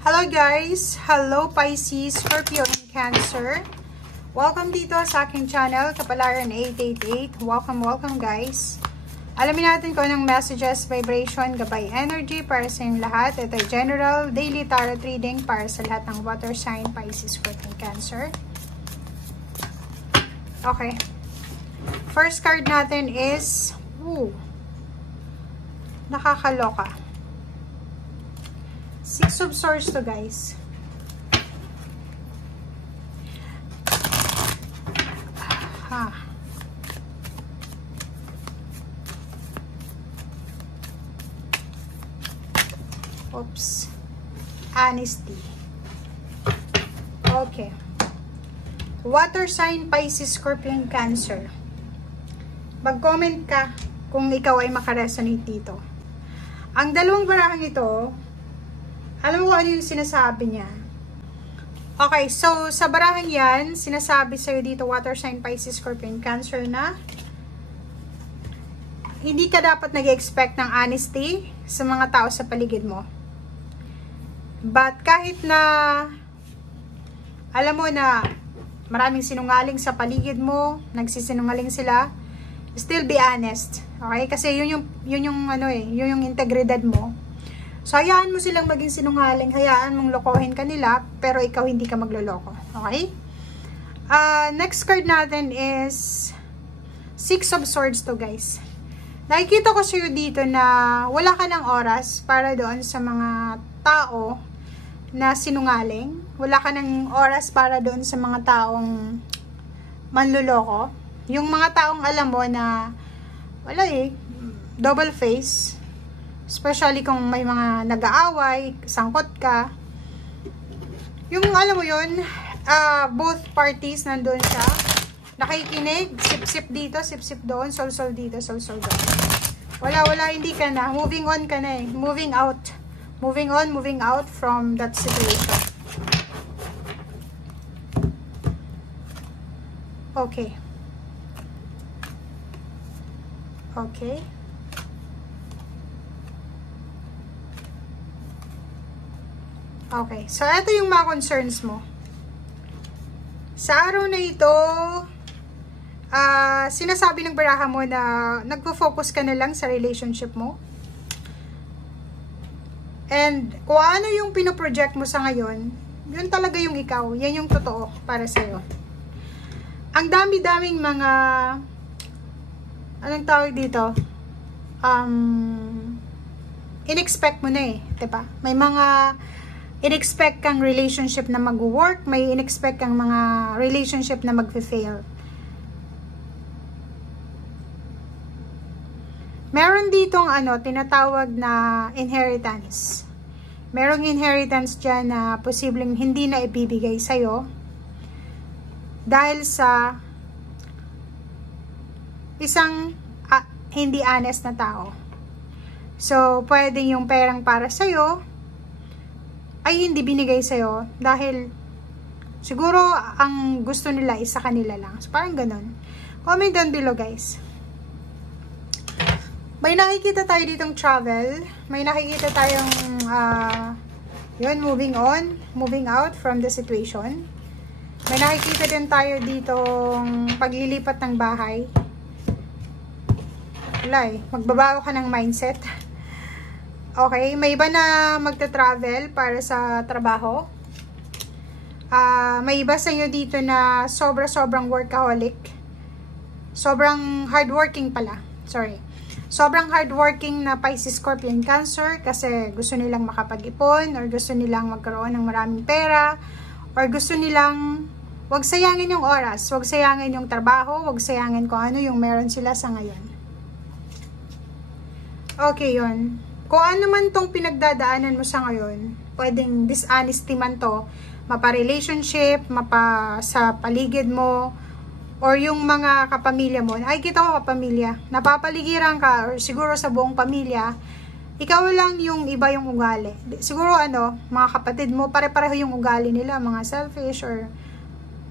Hello guys! Hello Pisces, Scorpio, and Cancer. Welcome dito sa aking channel, Kapalaran 888. Welcome guys. Alamin natin kung anong messages, vibration, gabay energy para sa inyong lahat. Ito ay general, daily tarot reading para sa lahat ng water sign, Pisces, Scorpio, and Cancer. Okay. First card natin is, nakakaloka. Six of Swords to guys. Oops. Honesty. Okay. Water sign, Pisces, Scorpio, and Cancer. Mag-comment ka kung ikaw ay makaresonate dito. Ang dalawang barahang ito, alam mo ano yung sinasabi niya? Okay, so sa barahang yan, sinasabi sa'yo dito, water sign, Pisces, Scorpio, and Cancer na hindi ka dapat nag-expect ng honesty sa mga tao sa paligid mo. But kahit na alam mo na maraming sinungaling sa paligid mo, nagsisinungaling sila, still be honest. Okay? Kasi yun yung integridad mo. So, hayaan mo silang maging sinungaling, hayaan mong lokohin kanila, pero ikaw hindi ka magloloko. Okay? Next card natin is Six of Swords to guys. Nakikita ko sa'yo dito na wala ka ng oras para doon sa mga tao na sinungaling. Wala ka ng oras para doon sa mga taong manluloko. Yung mga taong alam mo na wala double face. Especially kung may mga nag-aaway, sangkot ka. Yung alam mo yun, both parties nandun siya. Nakikinig, sip-sip dito, sip-sip doon, sol-sol dito, sol-sol doon. Wala, hindi ka na. Moving on ka na Moving out. Moving on, moving out from that situation. Okay. Okay. Okay, so ito yung mga concerns mo. Sa araw na ito, sinasabi ng baraha mo na nagpo-focus ka na lang sa relationship mo. And kung ano yung pinoproject mo sa ngayon, yun talaga yung ikaw. Yan yung totoo para sa'yo. Ang dami-daming mga, anong tawag dito? In-expect mo na diba? May mga in-expect kang relationship na mag-work, may in-expect kang mga relationship na mag-fail. Meron ditong tinatawag na inheritance. Merong inheritance dyan na posibleng hindi na ibibigay sa'yo dahil sa isang hindi honest na tao. So, pwede yung perang para sa'yo ay hindi binigay sa'yo dahil siguro ang gusto nila is sa kanila lang. So, parang ganun. Comment down below, guys. May nakikita tayo ditong travel. May nakikita tayong moving on, moving out from the situation. May nakikita din tayo ditong paglilipat ng bahay. Wala magbabago ka ng mindset. Okay, may iba na magta-travel para sa trabaho. May iba sa inyo dito na sobrang workaholic. Sobrang hardworking pala. Sorry. Sobrang hardworking na Pisces, Scorpio, and Cancer kasi gusto nilang makapag-ipon or gusto nilang magkaroon ng maraming pera or gusto nilang wag sayangin yung oras, wag sayangin yung trabaho, wag sayangin kung ano yung meron sila sa ngayon. Okay, yun. Kung ano man tong pinagdadaanan mo sa ngayon, pwedeng dishonesty man to, mapa-relationship, sa paligid mo, or yung mga kapamilya mo. Ay, kita ko kapamilya. Napapaligiran ka, or siguro sa buong pamilya, ikaw lang yung iba yung ugali. Siguro mga kapatid mo, pare-pareho yung ugali nila, mga selfish, or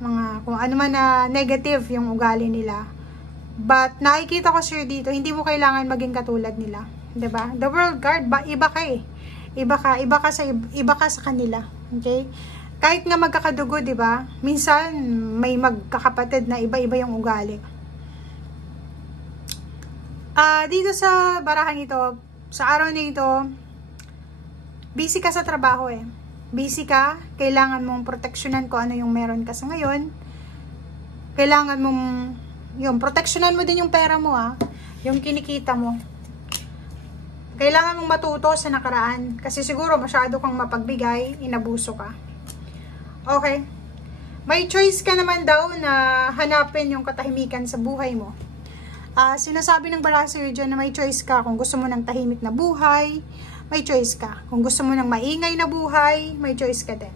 mga kung ano man na negative yung ugali nila. But, nakikita ko sir dito, hindi mo kailangan maging katulad nila. 'Di ba? The World card, iba ka Iba ka sa kanila. Okay? Kahit nga magkakadugo, di ba? Minsan, may magkakapatid na iba-iba yung ugali. Dito sa barahan ito, sa araw na ito, busy ka sa trabaho eh. Busy ka, kailangan mong proteksyonan kung ano yung meron ka sa ngayon. Kailangan mong, proteksyonan mo din yung pera mo yung kinikita mo. Kailangan mong matuto sa nakaraan, kasi siguro masyado kang mapagbigay, inabuso ka. Okay. May choice ka naman daw na hanapin yung katahimikan sa buhay mo. Sinasabi ng baraha sa'yo dyan na may choice ka kung gusto mo ng tahimik na buhay, may choice ka. Kung gusto mo ng maingay na buhay, may choice ka din.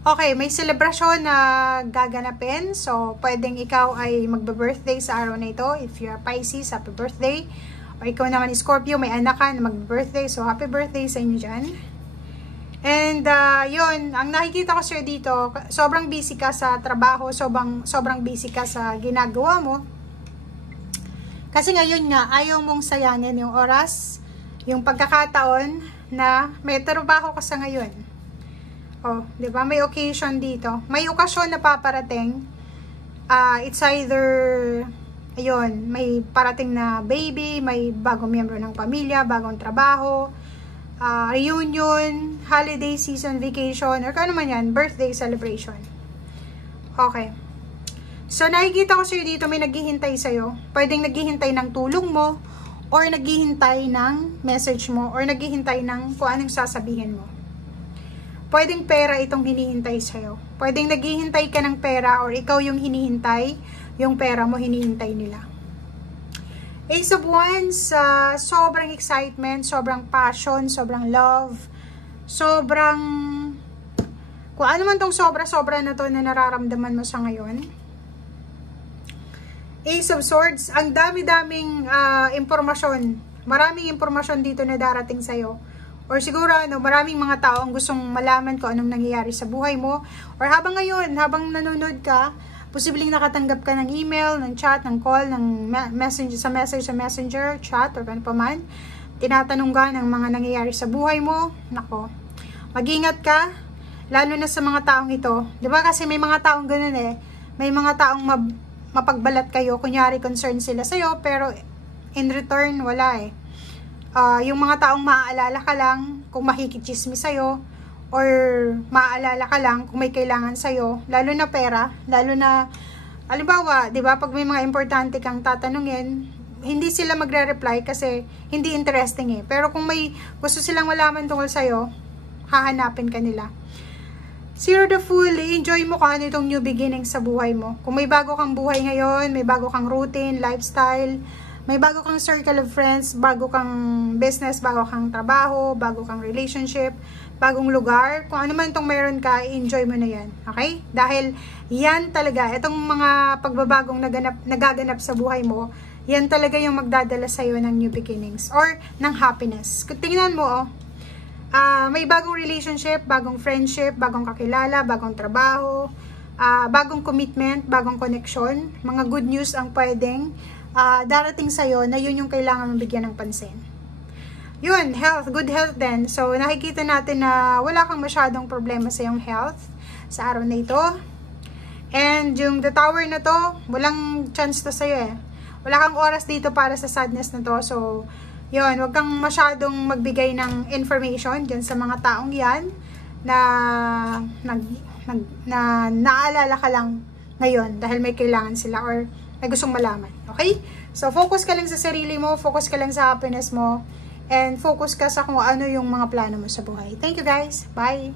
Okay, may selebrasyon na gaganapin. So, pwedeng ikaw ay magbe-birthday sa araw na ito. If you are Pisces, happy birthday. O ikaw naman Scorpio, may anak ka na magbe-birthday. So, happy birthday sa inyo dyan. And, yun, ang nakikita ko sir dito, sobrang busy ka sa trabaho, sobrang busy ka sa ginagawa mo. Kasi ngayon nga, ayaw mong sayangin yung oras, yung pagkakataon na may trabaho ka sa ngayon. Di ba? May occasion dito. May okasyon na paparating. It's either, ayun, may parating na baby, may bagong miyembro ng pamilya, bagong trabaho, reunion, holiday season, vacation, or kano man yan, birthday celebration. Okay. So, nakikita ko sa'yo dito, may naghihintay sa'yo. Pwedeng naghihintay ng tulong mo, or naghihintay ng message mo, or naghihintay ng kung anong sasabihin mo. Pwedeng pera itong hinihintay sa'yo. Pwedeng naghihintay ka ng pera, or ikaw yung hinihintay, yung pera mo hinihintay nila. Ace of Wands, sobrang excitement, sobrang passion, sobrang love, sobrang, kung ano man tong sobra-sobra na to na nararamdaman mo sa ngayon. Ace of Swords, ang dami-daming impormasyon, maraming impormasyon dito na darating sa'yo. Or siguro, maraming mga tao ang gustong malaman kung anong nangyayari sa buhay mo. Or habang ngayon, habang nanonood ka, posibleng nakatanggap ka ng email, ng chat, ng call, ng message, sa messenger, chat, or ano pa man. Tinatanong ka ng mga nangyayari sa buhay mo. Nako, mag-ingat ka, lalo na sa mga taong ito. Diba kasi may mga taong ganun eh. May mga taong mapagbalat kayo, kunyari concerned sila sa'yo, pero in return, wala eh. Yung mga taong maaalala ka lang kung makikichismis sa'yo, or maaalala ka lang kung may kailangan sa'yo, lalo na pera, lalo na, halimbawa, di ba, pag may mga importante kang tatanungin, hindi sila magre-reply kasi hindi interesting eh. Pero kung may gusto silang malaman tungkol sa'yo, hahanapin ka nila. Zero the Fool, enjoy mo kung ano itong new beginning sa buhay mo. Kung may bago kang buhay ngayon, may bago kang routine, lifestyle, may bago kang circle of friends, bago kang business, bago kang trabaho, bago kang relationship, bagong lugar, kung ano man itong meron ka, enjoy mo na yan. Okay? Dahil yan talaga, itong mga pagbabagong nagaganap sa buhay mo, yan talaga yung magdadala sa'yo ng new beginnings or ng happiness. Kung tingnan mo, may bagong relationship, bagong friendship, bagong kakilala, bagong trabaho, bagong commitment, bagong connection, mga good news ang pwedeng darating sa'yo na yun yung kailangan mong bigyan ng pansin. Yun, health, good health din. So, nakikita natin na wala kang masyadong problema sa iyong health sa araw na ito. And yung the tower na to, walang chance to sa'yo eh. Wala kang oras dito para sa sadness na to. So, yun, wag kang masyadong magbigay ng information dyan sa mga taong yan na naalala ka lang ngayon dahil may kailangan sila or may gustong malaman. Okay? So, focus ka lang sa sarili mo, focus ka lang sa happiness mo, and focus ka sa kung ano yung mga plano mo sa buhay. Thank you guys. Bye!